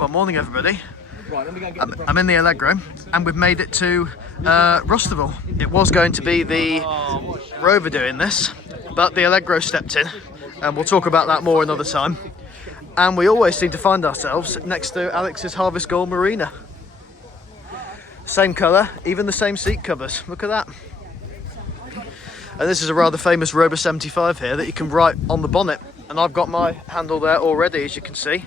Well, morning everybody. I'm in the Allegro and we've made it to Rustival. It was going to be the Rover doing this, but the Allegro stepped in, and we'll talk about that more another time. And we always seem to find ourselves next to Alex's Harvest Gold Marina. Same colour, even the same seat covers. Look at that. And this is a rather famous Rover 75 here that you can write on the bonnet. And I've got my handle there already, as you can see.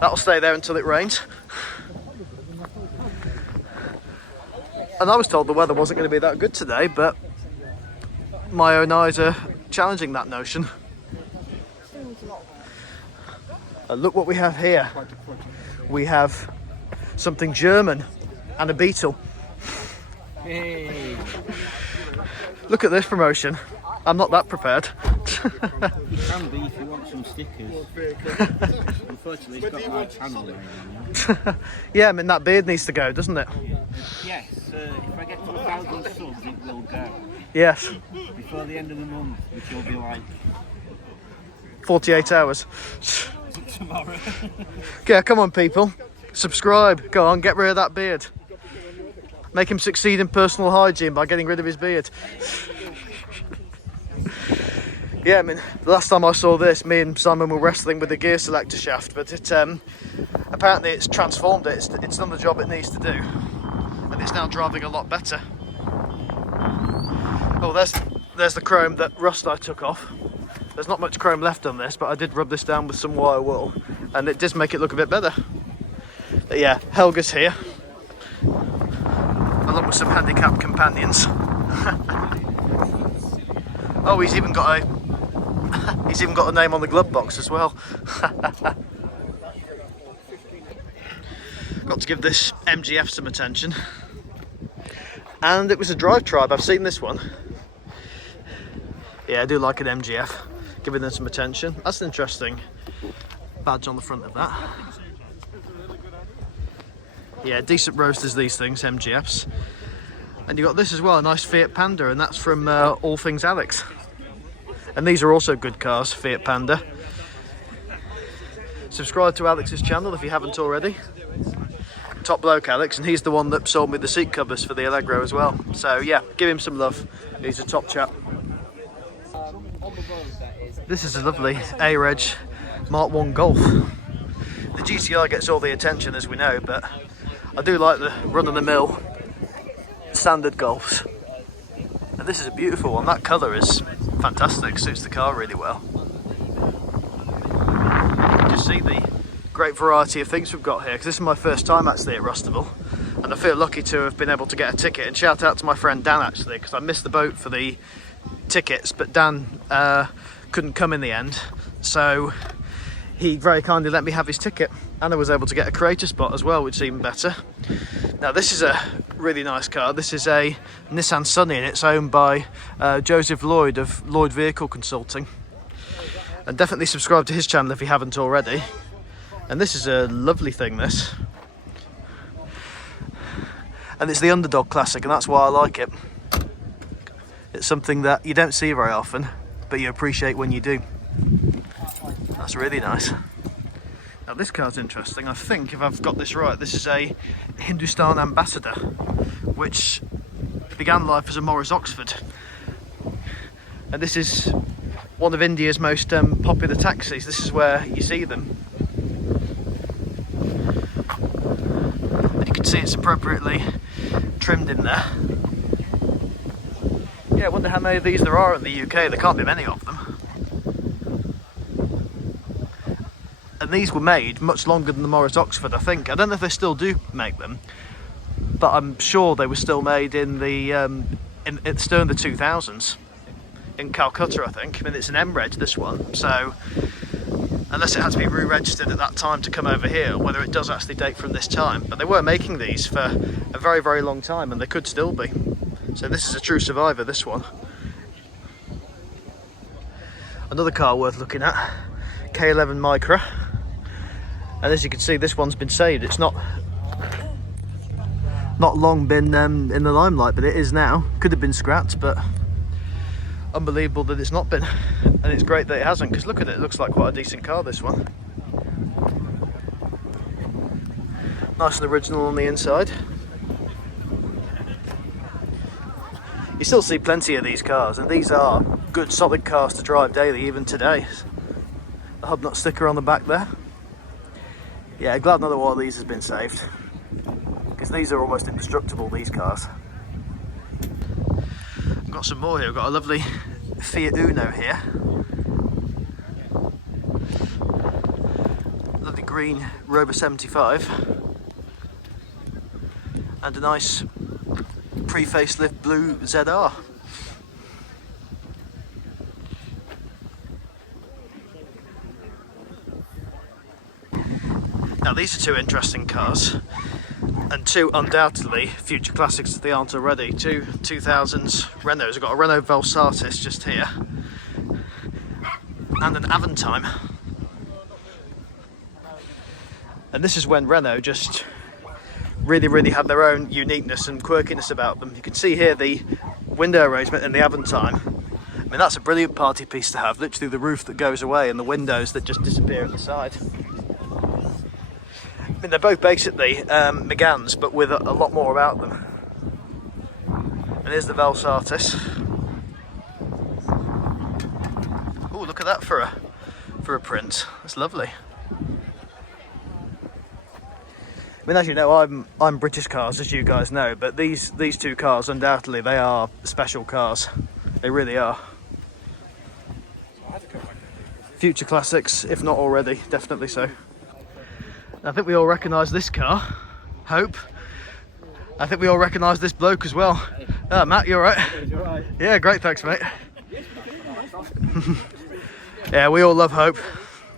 That'll stay there until it rains. And I was told the weather wasn't going to be that good today, but my own eyes are challenging that notion. And look what we have here. We have something German and a beetle. Hey. Look at this promotion. I'm not that prepared. You can be if you want some stickers. Unfortunately, it's got my channel there. Yeah, I mean, that beard needs to go, doesn't it? Yes, if I get to 1,000 subs, it will go. Yes. Before the end of the month, which will be like 48 hours. tomorrow. Yeah, come on, people. Subscribe. Go on, get rid of that beard. Make him succeed in personal hygiene by getting rid of his beard. Yeah, I mean, the last time I saw this, me and Simon were wrestling with the gear selector shaft, but it apparently it's transformed it. It's done the job it needs to do, and it's now driving a lot better. Oh, there's the chrome that rust I took off. There's not much chrome left on this, but I did rub this down with some wire wool, and it does make it look a bit better. But yeah, Helga's here, along with some handicapped companions. Oh, he's even got a name on the glove box as well. Got to give this MGF some attention. And it was a Drive Tribe. I've seen this one. Yeah, I do like an MGF. Giving them some attention. That's an interesting badge on the front of that. Yeah, decent roasters, these things, MGFs. And you got this as well, a nice Fiat Panda, and that's from All Things Alex. And these are also good cars, Fiat Panda. Subscribe to Alex's channel if you haven't already. Top bloke, Alex, and he's the one that sold me the seat covers for the Allegro as well. So yeah, give him some love. He's a top chap. This is a lovely A-Reg Mark 1 Golf. The GTI gets all the attention, as we know, but I do like the run-of-the-mill standard Golfs. And this is a beautiful one. That colour is fantastic, suits the car really well. Just see the great variety of things we've got here, because this is my first time actually at Rustival, and I feel lucky to have been able to get a ticket. And shout out to my friend Dan actually, because I missed the boat for the tickets, but Dan couldn't come in the end, so he very kindly let me have his ticket, and I was able to get a creator spot as well, which is even better. Now this is a really nice car. This is a Nissan Sunny, and it's owned by Joseph Lloyd of Lloyd Vehicle Consulting. And definitely subscribe to his channel if you haven't already. And this is a lovely thing, this. And it's the Underdog Classic, and that's why I like it. It's something that you don't see very often, but you appreciate when you do. That's really nice. Now this car's interesting. I think, if I've got this right, this is a Hindustan Ambassador, which began life as a Morris Oxford. And this is one of India's most popular taxis. This is where you see them. And you can see it's appropriately trimmed in there. Yeah, I wonder how many of these there are in the UK. There can't be many of them. And these were made much longer than the Morris Oxford, I think. I don't know if they still do make them, but I'm sure they were still made in the still in the 2000s in Calcutta, I think. I mean, it's an M-Reg, this one, so unless it had to be re-registered at that time to come over here, whether it does actually date from this time. But they were making these for a very, very long time, and they could still be. So this is a true survivor, this one. Another car worth looking at, K11 Micra. And as you can see, this one's been saved. It's not long been in the limelight, but it is now. Could have been scrapped, but unbelievable that it's not been. And it's great that it hasn't, because look at it, it looks like quite a decent car, this one. Nice and original on the inside. You still see plenty of these cars, and these are good solid cars to drive daily even today. The hubnut sticker on the back there. Yeah, glad another one of these has been saved, because these are almost indestructible, these cars. I've got some more here. We've got a lovely Fiat Uno here. Lovely green Rover 75. And a nice pre-facelift blue ZR. Now these are two interesting cars, and two undoubtedly future classics if they aren't already. Two 2000s Renaults. I've got a Renault Velsatis just here, and an Aventime. And this is when Renault just really had their own uniqueness and quirkiness about them. You can see here the window arrangement in the Aventime. I mean, that's a brilliant party piece to have. Literally the roof that goes away and the windows that just disappear at the side. I mean, they're both basically Meganes, but with a lot more about them. And here's the Velsatis. Oh, look at that for a print. That's lovely. I mean, as you know, I'm British cars, as you guys know, but these two cars, undoubtedly, they are special cars. They really are. Future classics, if not already, definitely so. I think we all recognise this car, Hope. I think we all recognise this bloke as well. Oh, Matt, you alright? Yeah, great, thanks, mate. Yeah, we all love Hope.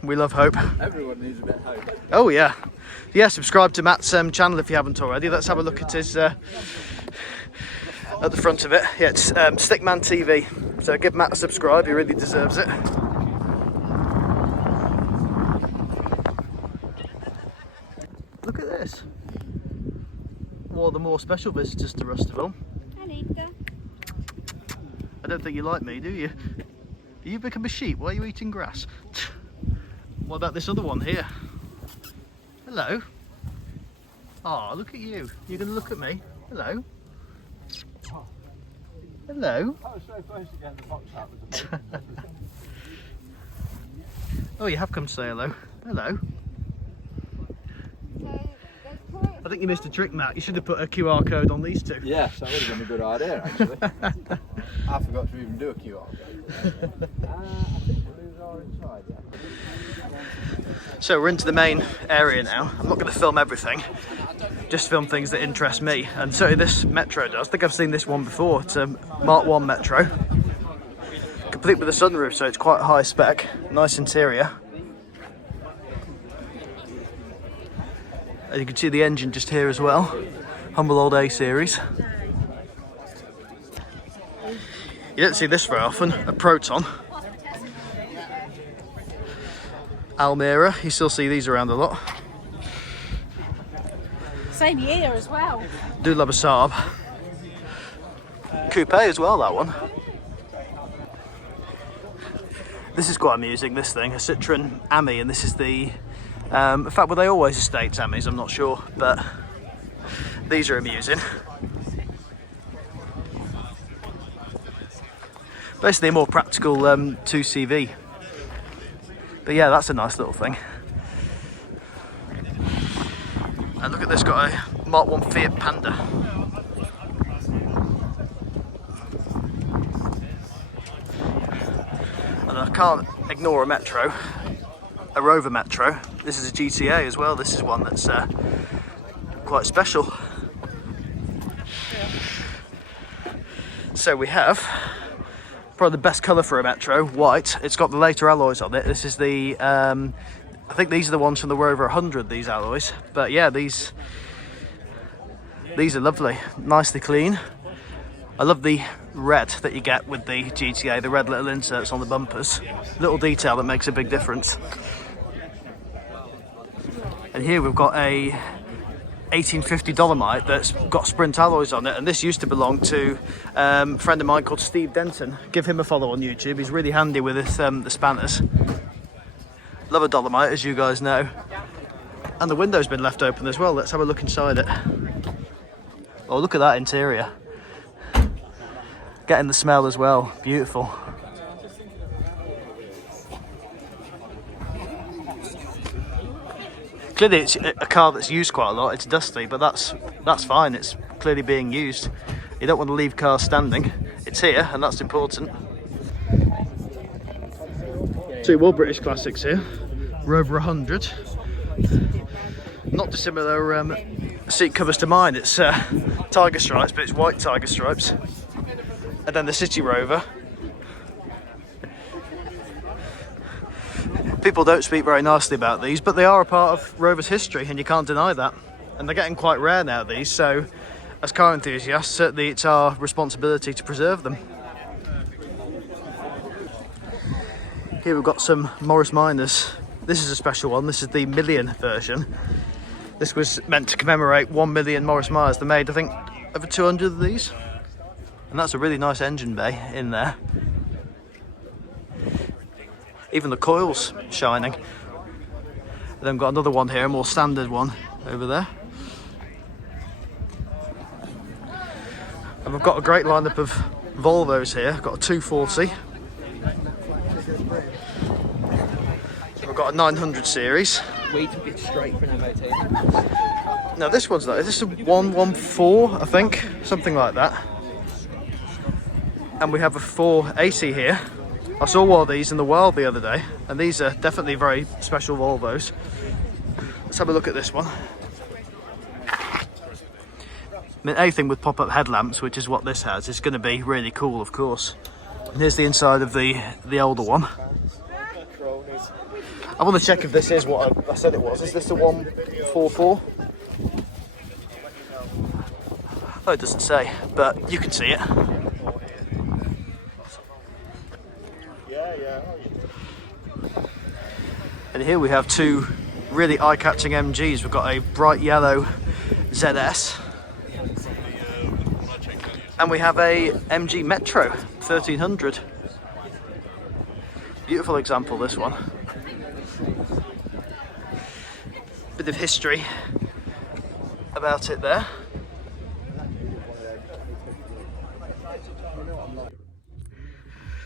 We love Hope. Everyone needs a bit of hope. Oh, yeah. Yeah, subscribe to Matt's channel if you haven't already. Let's have a look at his, at the front of it. Yeah, it's Stickman TV. So give Matt a subscribe, he really deserves it. Look at this. One of the more special visitors to Rustival. Anita. I don't think you like me, do you? You become a sheep, why are you eating grass? What about this other one here? Hello. Oh, look at you. You're going to look at me. Hello. Hello. I was so close to getting the box out with the boat. Oh, you have come to say hello. Hello. I think you missed a trick, Matt. You should have put a QR code on these two. Yes, that would have been a good idea, actually. I forgot to even do a QR code. I think the blues are inside, yeah. So we're into the main area now. I'm not going to film everything, just film things that interest me. And certainly this Metro does. I think I've seen this one before. It's a Mark 1 Metro. Complete with a sunroof, so it's quite high spec. Nice interior. And you can see the engine just here as well. Humble old A series. You don't see this very often, a Proton. Almira, you still see these around a lot. Same year as well. Do love a Saab. Coupe as well, that one. This is quite amusing, this thing, a Citroen Ami, and this is the... in fact, were they always Estates Amis? I'm not sure, but these are amusing. Basically a more practical 2CV. But yeah, that's a nice little thing. And look at this, got a Mark 1 Fiat Panda. And I can't ignore a Metro, a Rover Metro. This is a GTA as well. This is one that's quite special. So we have probably the best colour for a Metro, white. It's got the later alloys on it. This is the, I think these are the ones from the Rover 100, these alloys. But yeah, these are lovely, nicely clean. I love the red that you get with the GTA, the red little inserts on the bumpers. Little detail that makes a big difference. And here we've got a 1850 Dolomite that's got sprint alloys on it, and this used to belong to a friend of mine called Steve Denton. Give him a follow on YouTube, he's really handy with this, the spanners. Love a Dolomite, as you guys know. And the window's been left open as well. Let's have a look inside it. Oh, look at that interior. Getting the smell as well. Beautiful. Clearly it's a car that's used quite a lot. It's dusty, but that's fine. It's clearly being used. You don't want to leave cars standing. It's here, and that's important. Two more British classics here. Rover 100. Not dissimilar seat covers to mine. It's tiger stripes, but it's white tiger stripes. And then the City Rover. People don't speak very nicely about these, but they are a part of Rover's history, and you can't deny that. And they're getting quite rare now, these, so as car enthusiasts, certainly it's our responsibility to preserve them. Here we've got some Morris Minors. This is a special one. This is the million version. This was meant to commemorate 1 million Morris Minors. They made, I think, over 200 of these. And that's a really nice engine bay in there. Even the coil's shining. And then we've got another one here, a more standard one over there. And we've got a great lineup of Volvos here. We've got a 240. We've got a 900 series. We took it straight from MOT. Now this one's not. Is this a 114? I think something like that. And we have a 480 here. I saw one of these in the wild the other day, and these are definitely very special Volvos. Let's have a look at this one. I mean, anything with pop-up headlamps, which is what this has, is going to be really cool, of course. And here's the inside of the older one. I want to check if this is what I said it was. Is this the 144? Oh, it doesn't say, but you can see it. And here we have two really eye-catching MGs. We've got a bright yellow ZS. And we have a MG Metro 1300. Beautiful example, this one. Bit of history about it there.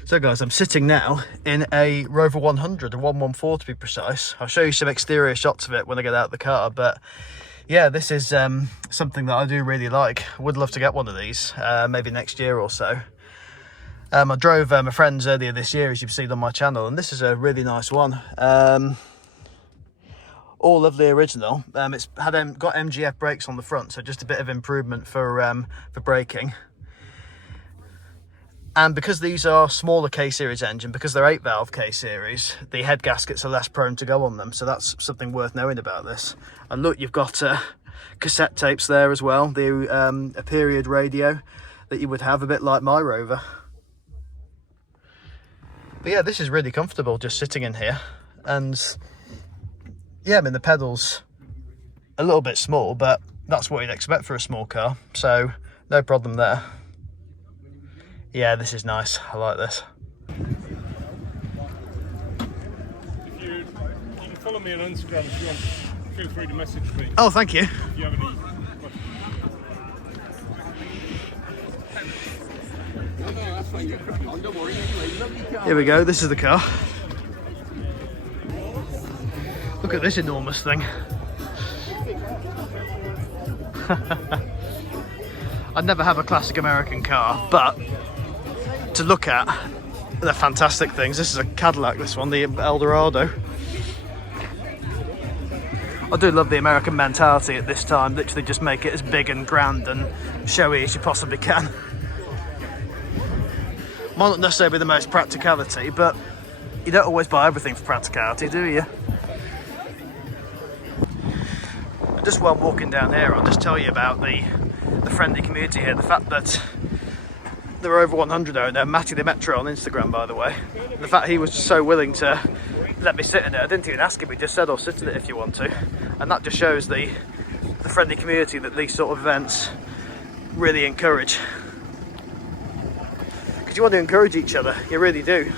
So guys, I'm sitting now in a Rover 100, a 114 to be precise. I'll show you some exterior shots of it when I get out of the car, but yeah, this is something that I do really like. I would love to get one of these, maybe next year or so. I drove my friends earlier this year, as you've seen on my channel, and this is a really nice one. All lovely original. It's got MGF brakes on the front, so just a bit of improvement for braking. And because these are smaller K-Series engine, because they're 8-valve K-Series, the head gaskets are less prone to go on them. So that's something worth knowing about this. And look, you've got cassette tapes there as well. A period radio that you would have, a bit like my Rover. But yeah, this is really comfortable just sitting in here. And yeah, I mean, the pedals a little bit small, but that's what you'd expect for a small car. So no problem there. Yeah, this is nice. I like this. You can follow me on Instagram if you want. Feel free to message me Oh, thank you. if you have any questions. Here we go. This is the car. Look at this enormous thing. I'd never have a classic American car, but to look at, they're fantastic things. This is a Cadillac, this one, the Eldorado. I do love the American mentality at this time, literally just make it as big and grand and showy as you possibly can. Might not necessarily be the most practicality, but you don't always buy everything for practicality, do you? Just while I'm walking down here, I'll just tell you about the friendly community here. The fact that the Rover 100 owner, Matty the Metro on Instagram, by the way, the fact he was so willing to let me sit in it. I didn't even ask him, he just said, "I'll sit in it if you want to." And that just shows the friendly community that these sort of events really encourage. Because you want to encourage each other, you really do.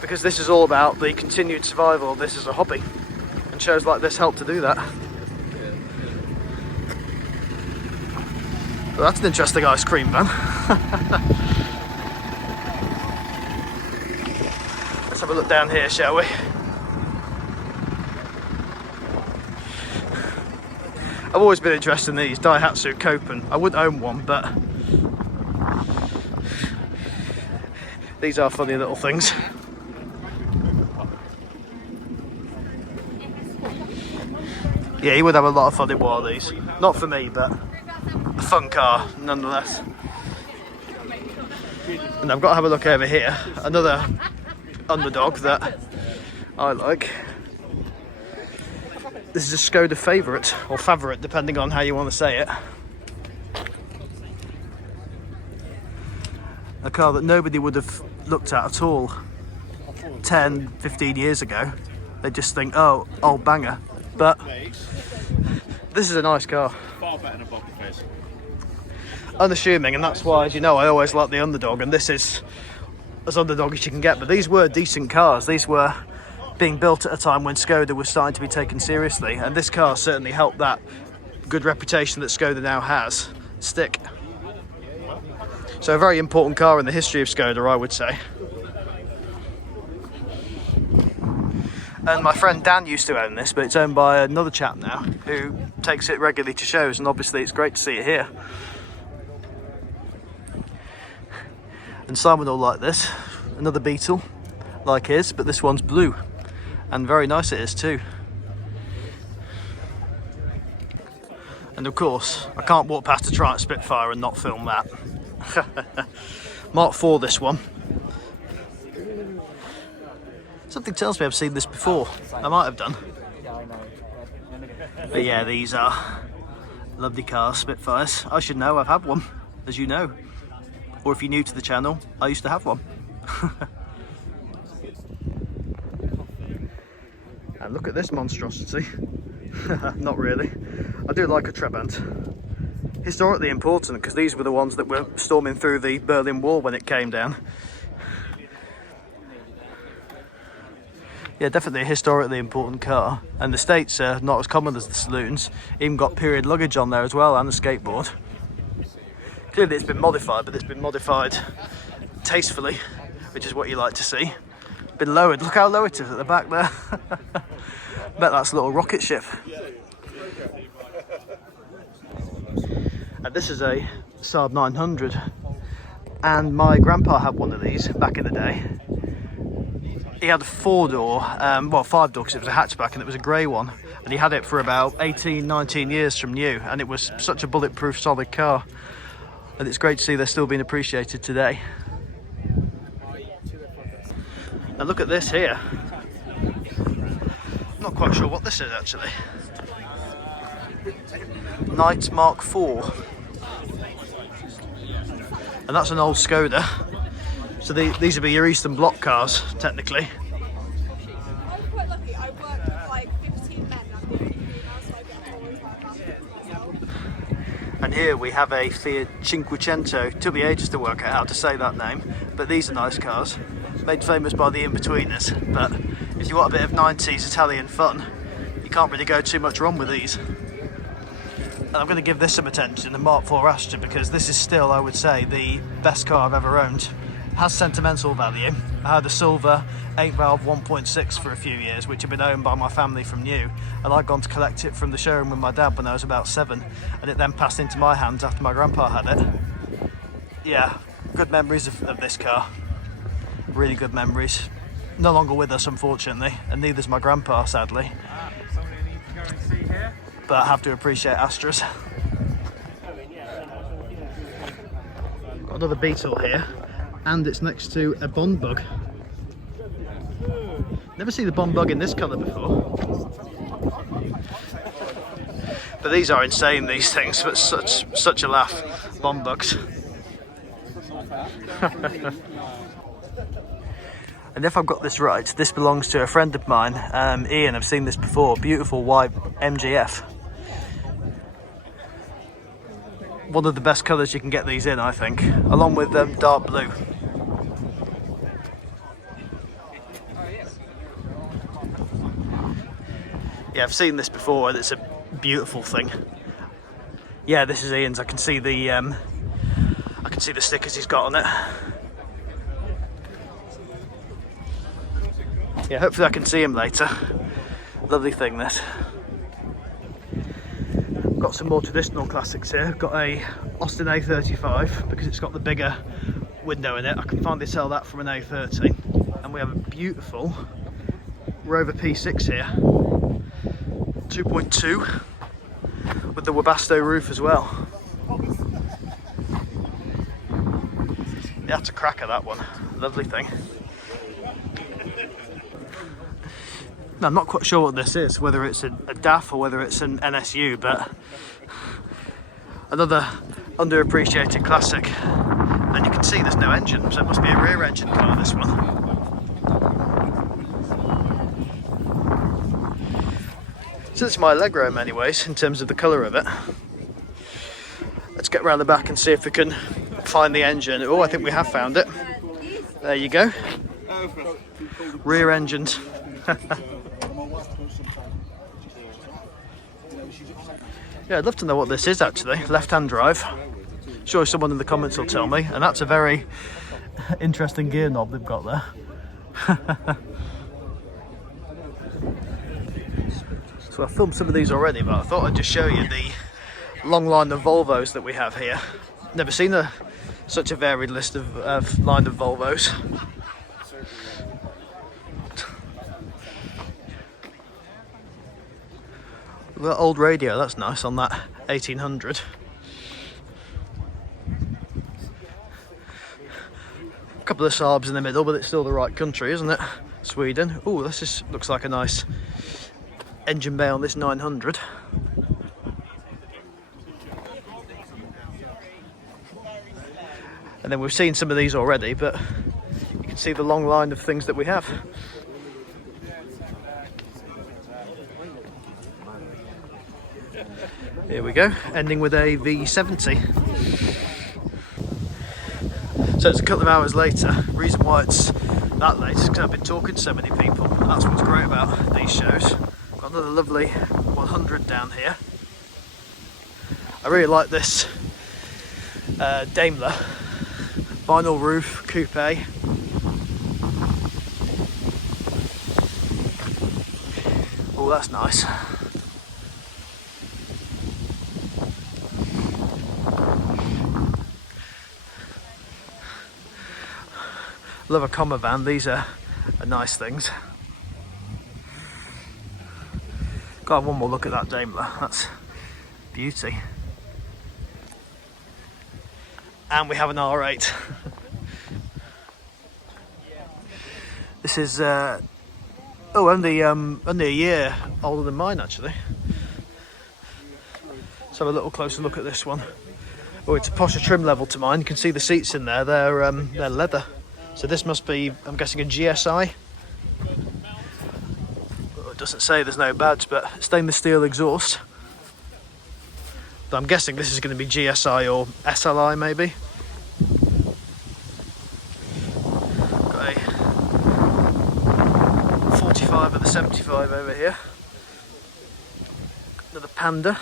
Because this is all about the continued survival of this as a hobby. And shows like this help to do that. Well, that's an interesting ice cream van. Let's have a look down here, shall we? I've always been interested in these Daihatsu Copen. I wouldn't own one, but these are funny little things. Yeah, you would have a lot of fun in one of these. Not for me, but a fun car nonetheless. And I've got to have a look over here. Another Underdog that I like. This is a Skoda favourite, or favourite, depending on how you want to say it. A car that nobody would have looked at all 10, 15 years ago. They just think, oh, old banger. But this is a nice car. Far better than a bogey face. Unassuming, and that's why, as you know, I always like the Underdog, and this is as Underdog as you can get. But these were decent cars. These were being built at a time when Skoda was starting to be taken seriously, and this car certainly helped that good reputation that Skoda now has stick. So a very important car in the history of Skoda, I would say. And my friend Dan used to own this, but it's owned by another chap now who takes it regularly to shows, and obviously it's great to see it here. And Simon will like this, another Beetle like his, but this one's blue. And very nice it is too. And of course, I can't walk past a Triumph Spitfire and not film that. Mark IV, this one. Something tells me I've seen this before. I might have done. But yeah, these are lovely cars, Spitfires. I should know, I've had one, as you know. Or if you're new to the channel, I used to have one. And look at this monstrosity. Not really. I do like a Trabant. Historically important, because these were the ones that were storming through the Berlin Wall when it came down. Yeah, definitely a historically important car. And the States are not as common as the saloons. Even got period luggage on there as well, and a skateboard. Clearly it's been modified, but it's been modified tastefully, which is what you like to see. Been lowered. Look how low it is at the back there. Bet that's a little rocket ship. And this is a Saab 900, and my grandpa had one of these back in the day. He had a 4-door, well 5-door, because it was a hatchback, and it was a grey one, and he had it for about 18, 19 years from new, and it was such a bulletproof solid car, and it's great to see they're still being appreciated today. And look at this here. I'm not quite sure what this is actually. Knight Mark IV. And that's an old Skoda. So these would be your Eastern Bloc cars, technically. I'm quite lucky. I work with like 15 men. I'm the only female, so I get to always like that. And here we have a Fiat Cinquecento. Took me ages to work out how to say that name, but these are nice cars. Made famous by the in-betweeners, but if you want a bit of 90s Italian fun, you can't really go too much wrong with these. And I'm going to give this some attention, the Mark IV Astra, because this is still, I would say, the best car I've ever owned. It has sentimental value. I had a silver 8-valve 1.6 for a few years, which had been owned by my family from new, and I'd gone to collect it from the showroom with my dad when I was about 7, and it then passed into my hands after my grandpa had it. Yeah, good memories of this car. Really good memories. No longer with us, unfortunately, and neither's my grandpa, sadly. But I have to appreciate Astras. Got another Beetle here, and it's next to a Bond Bug. Never seen the Bond Bug in this colour before. But these are insane, these things, but such a laugh. Bond Bugs. And if I've got this right, this belongs to a friend of mine, Ian. I've seen this before. Beautiful white MGF. One of the best colours you can get these in, I think, along with dark blue. Yeah, I've seen this before and it's a beautiful thing. Yeah, this is Ian's. I can see the stickers he's got on it. Yeah, hopefully I can see him later. Lovely thing, this. Got some more traditional classics here. Got a Austin A35 because it's got the bigger window in it. I can finally tell that from an A30. And we have a beautiful Rover P6 here. 2.2 with the Webasto roof as well. Yeah, that's a cracker, that one. Lovely thing. Now, I'm not quite sure what this is, whether it's a DAF or whether it's an NSU, but another underappreciated classic. And you can see there's no engine, so it must be a rear engine car, this one. So this is my Allegro in many ways, in terms of the colour of it. Let's get round the back and see if we can find the engine. Oh, I think we have found it. There you go. Rear engined. Yeah, I'd love to know what this is actually. Left-hand drive. Sure, someone in the comments will tell me. And that's a very interesting gear knob they've got there. So I filmed some of these already, but I thought I'd just show you the long line of Volvos that we have here. Never seen such a varied list of line of Volvos. That old radio, that's nice on that 1800. A couple of Saabs in the middle, but it's still the right country, isn't it? Sweden. Oh, this looks like a nice engine bay on this 900. And then we've seen some of these already, but you can see the long line of things that we have. Here we go, ending with a V70. So it's a couple of hours later. Reason why it's that late is because I've been talking to so many people. And that's what's great about these shows. Got another lovely 100 down here. I really like this Daimler vinyl roof coupe. Oh, that's nice. Love a comma van. These are nice things. Got one more look at that Daimler. That's beauty. And we have an R8. This is only a year older than mine actually. Let's have a little closer look at this one. Oh, it's a posher trim level to mine. You can see the seats in there. They're leather. So this must be, I'm guessing, a GSI. Oh, it doesn't say, there's no badge, but stainless steel exhaust. But I'm guessing this is going to be GSI or SLI maybe. Got a 45 of the 75 over here. Another Panda.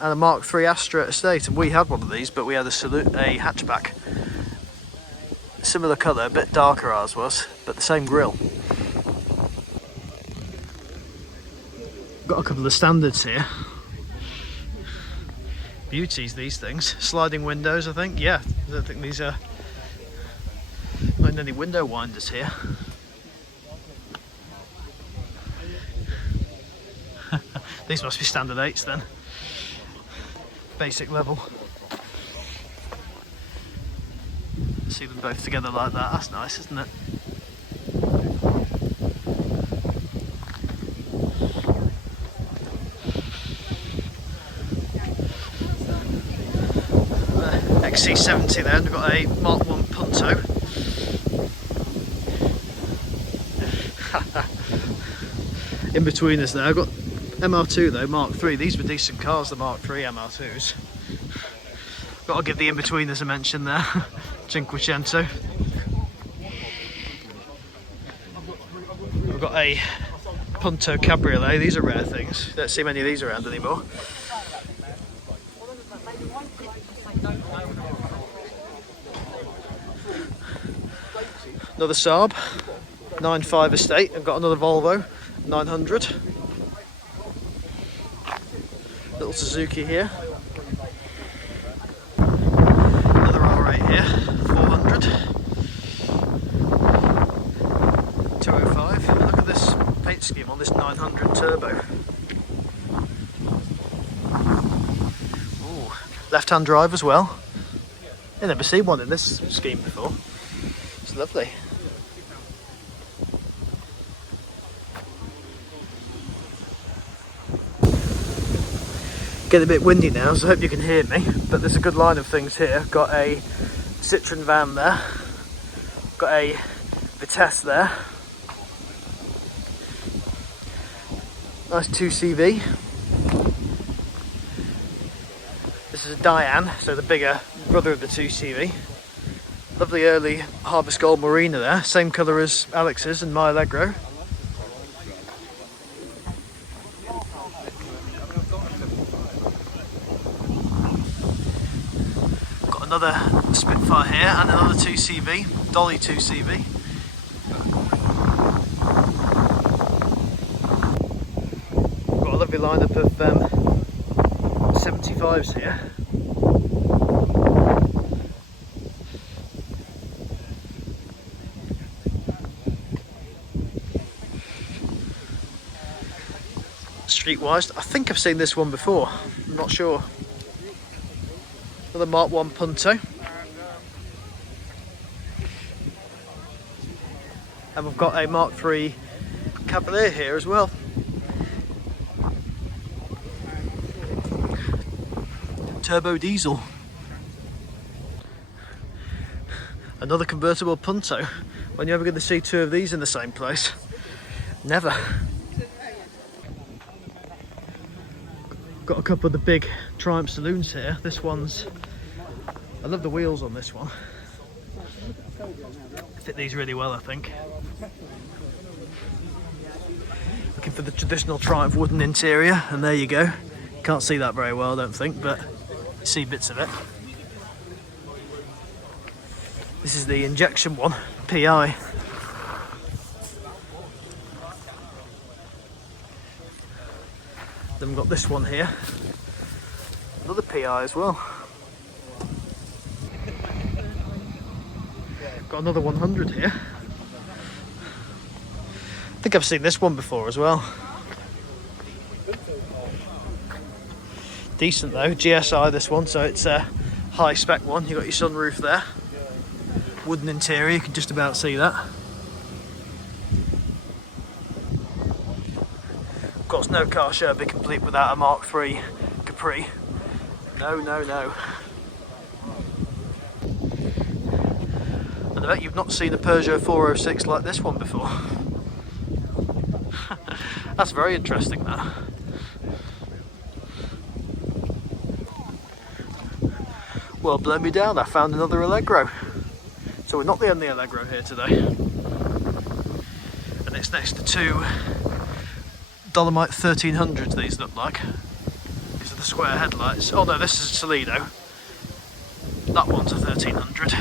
And a Mark III Astra Estate. And we had one of these, but we had a hatchback. Similar colour, a bit darker ours was, but the same grille. Got a couple of standards here. Beauties, these things. Sliding windows, I think. Yeah, I don't think these are not any window winders here. These must be standard 8s then. Basic level. See them both together like that. That's nice, isn't it? XC70 then, we've got a Mark 1 Punto. In between us there, I've got MR2 though, Mark 3. These were decent cars, the Mark 3 MR2s. Got to give the in-betweeners a mention there. Punto Cabriolet. These are rare things. Don't see many of these around anymore. Another Saab 9.5 estate. I've got another Volvo 900. Little Suzuki here. Another R8 here, 400. 205. Look at this paint scheme on this 900 turbo. Ooh, left-hand drive as well. I've never seen one in this scheme before. It's lovely. Getting a bit windy now, so I hope you can hear me, but there's a good line of things here. Got a Citroen van there, got a Vitesse there, nice 2CV. This is a Diane, so the bigger brother of the 2CV. Lovely early Harvest Gold Marina there, same colour as Alex's and my Allegro. Another Spitfire here and another 2CV, Dolly 2CV. Got a lovely lineup of 75s here. Streetwise, I think I've seen this one before, I'm not sure. Another Mark 1 Punto. And we've got a Mark 3 Cavalier here as well. Turbo diesel. Another convertible Punto. When you're ever going to see two of these in the same place? Never. Got a couple of the big Triumph saloons here. This one's, I love the wheels on this one. Fit these really well, I think. Looking for the traditional Triumph wooden interior, and there you go. Can't see that very well, I don't think, but you see bits of it. This is the injection one, PI. Then we've got this one here, another PI as well. Got another 100 here. I think I've seen this one before as well. Decent though, GSI this one, so it's a high spec one. You've got your sunroof there. Wooden interior, you can just about see that. Of course, no car show would be complete without a Mark III Capri. No, no, no. And I bet you've not seen a Peugeot 406 like this one before. That's very interesting, that. Well, blow me down, I found another Allegro. So we're not the only Allegro here today. And it's next to two Dolomite 1300s, these look like. These are the square headlights. Oh no, this is a Toledo. That one's a 1300.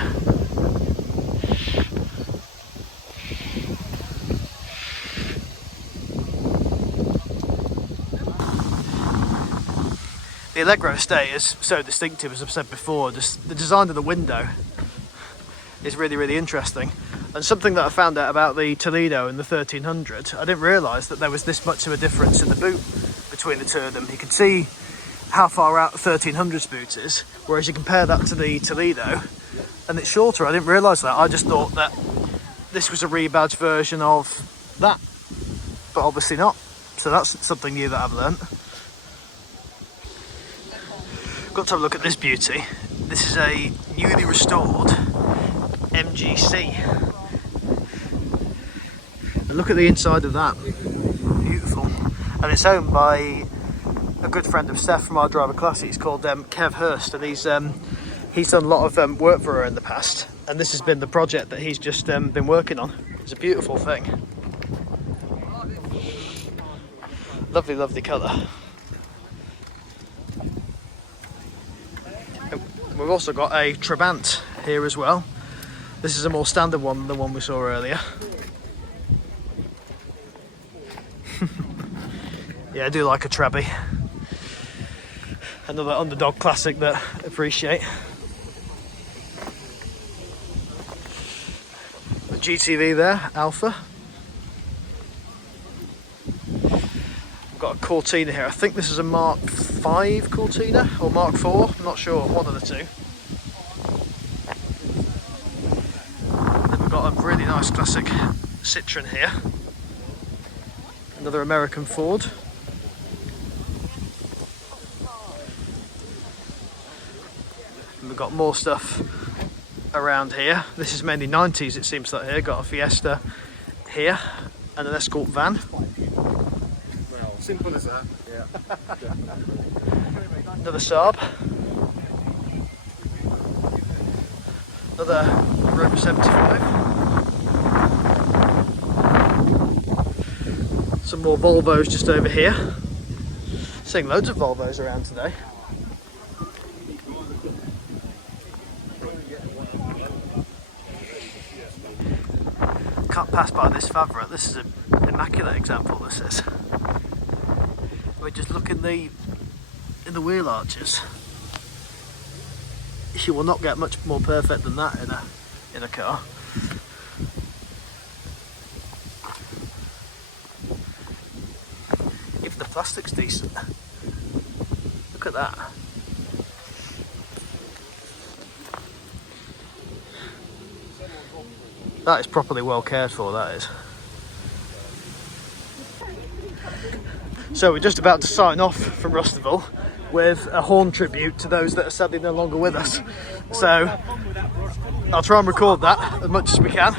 The Allegro estate is so distinctive, as I've said before. Just the design of the window is really, really interesting. And something that I found out about the Toledo and the 1300, I didn't realise that there was this much of a difference in the boot between the two of them. You can see how far out the 1300's boot is, whereas you compare that to the Toledo and it's shorter. I didn't realise that. I just thought that this was a rebadged version of that, but obviously not. So that's something new that I've learnt. Got to have a look at this beauty. This is a newly restored MGC. And look at the inside of that. Beautiful. And it's owned by a good friend of Steph from our driver class. He's called Kev Hurst, and he's done a lot of work for her in the past. And this has been the project that he's just been working on. It's a beautiful thing. Lovely, lovely colour. We've also got a Trabant here as well. This is a more standard one than the one we saw earlier. Yeah, I do like a Trabby. Another Underdog classic that I appreciate. The GTV there, Alpha. We've got a Cortina here. I think this is a Mark 5 Cortina or Mark 4. I'm not sure, one of the two. Then we've got a really nice classic Citroen here. Another American Ford. And we've got more stuff around here. This is mainly 90s, it seems like here. Got a Fiesta here and an Escort van. Well, simple as that. Yeah. Another Saab. Another Rover 75. Some more Volvos just over here. Seeing loads of Volvos around today. Can't pass by this Favre. This is an immaculate example, this is. We just look in the wheel arches. You will not get much more perfect than that in a car. Even the plastic's decent. Look at that. That is properly well cared for, that is. So we're just about to sign off from Rustival with a horn tribute to those that are sadly no longer with us. So I'll try and record that as much as we can.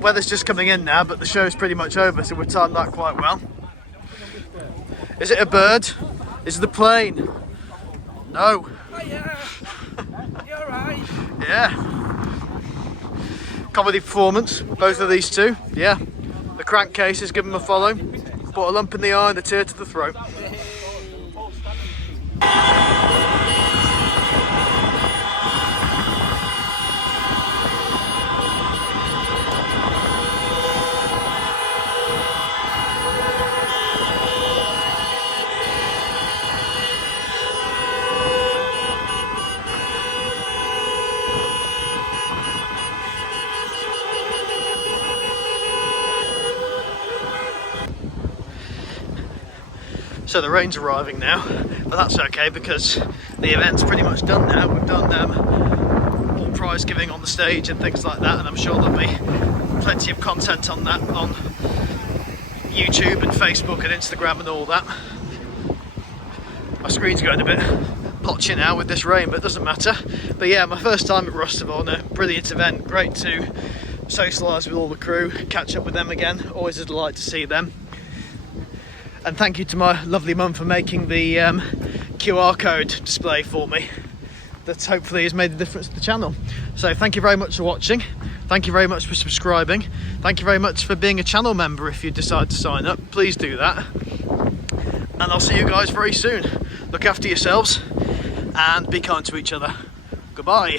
Weather's just coming in now, but the show's pretty much over, so we've timed that quite well. Is it a bird? Is it a plane? No. Oh yeah. You're right. Yeah. Comedy performance, both of these two. Yeah. The crankcases, give them a follow. Put a lump in the eye and a tear to the throat. So the rain's arriving now, but that's okay because the event's pretty much done now. We've done all prize giving on the stage and things like that, and I'm sure there'll be plenty of content on that on YouTube and Facebook and Instagram and all that. My screen's going a bit blotchy now with this rain, but it doesn't matter. But yeah, my first time at Rustival, and a brilliant event. Great to socialise with all the crew, catch up with them again. Always a delight to see them. And thank you to my lovely mum for making the QR code display for me. That hopefully has made a difference to the channel. So thank you very much for watching. Thank you very much for subscribing. Thank you very much for being a channel member if you decide to sign up. Please do that. And I'll see you guys very soon. Look after yourselves and be kind to each other. Goodbye.